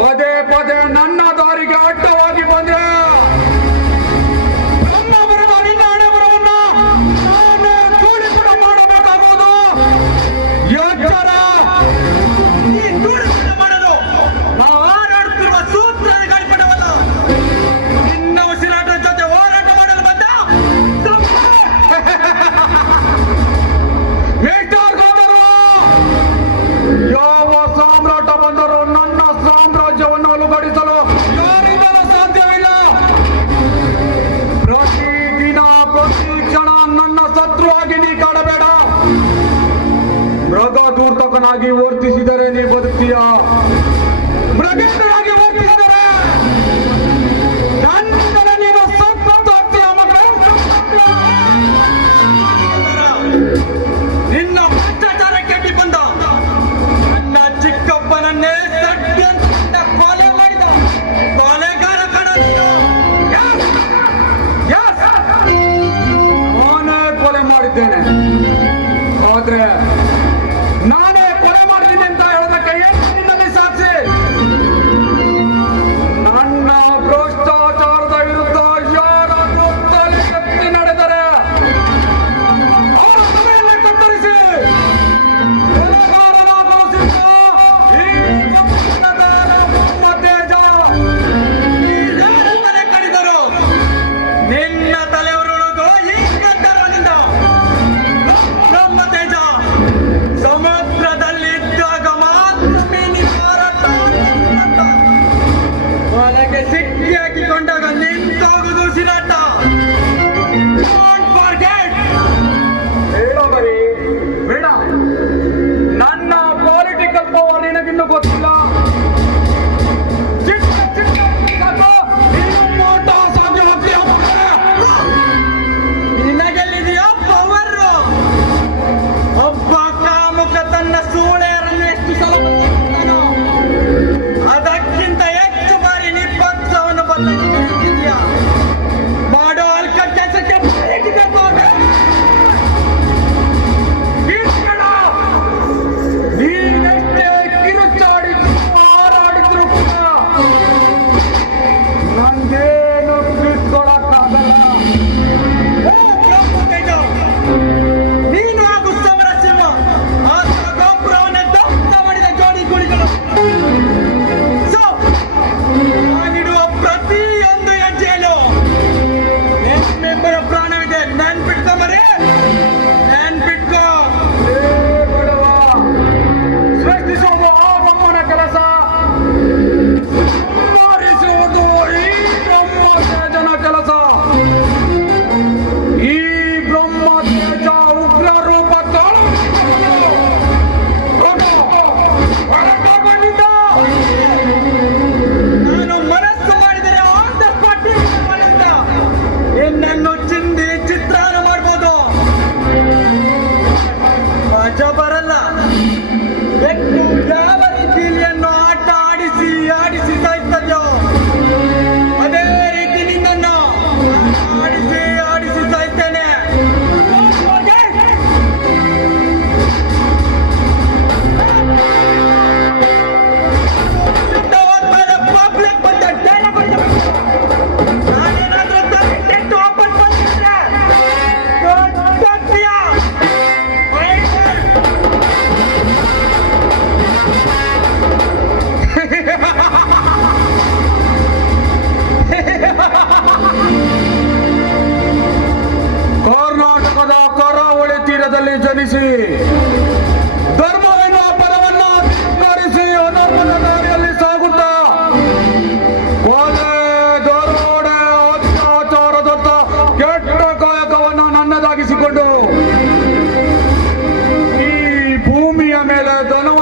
ಪದೇ ಪದೇ ನನ್ನ ಮೃಗನಾಗಿ ವರ್ತಿಸಿದರೆ ನೀ ಬದುಕ್ತೀಯ? ಮೃಗನಾಗಿ ವರ್ತಿಸಿದರೆ ನಿನ್ನ ಚಿಕ್ಕಪ್ಪನನ್ನೇ ಕೊಲೆ ಕೊಲೆ ಮಾಡಿದ್ದೇನೆ. ಆದ್ರೆ ನಾನು Yeah. ಮಾಡಿ ಜನಿಸಿ ಧರ್ಮವನ್ನು ಪರವನ್ನು ತೋರಿಸಿ ಅನರ್ಮದ ದಾರಿಯಲ್ಲಿ ಸಾಗುತ್ತ ಕೋಲೆ ದೋರ್ಮೋಡೆ ಅತ್ಯಾಚಾರದತ್ತ ಕೆಟ್ಟ ಕಾಯಕವನ್ನು ನನ್ನದಾಗಿಸಿಕೊಂಡು, ಈ ಭೂಮಿಯ ಮೇಲೆ ಧನು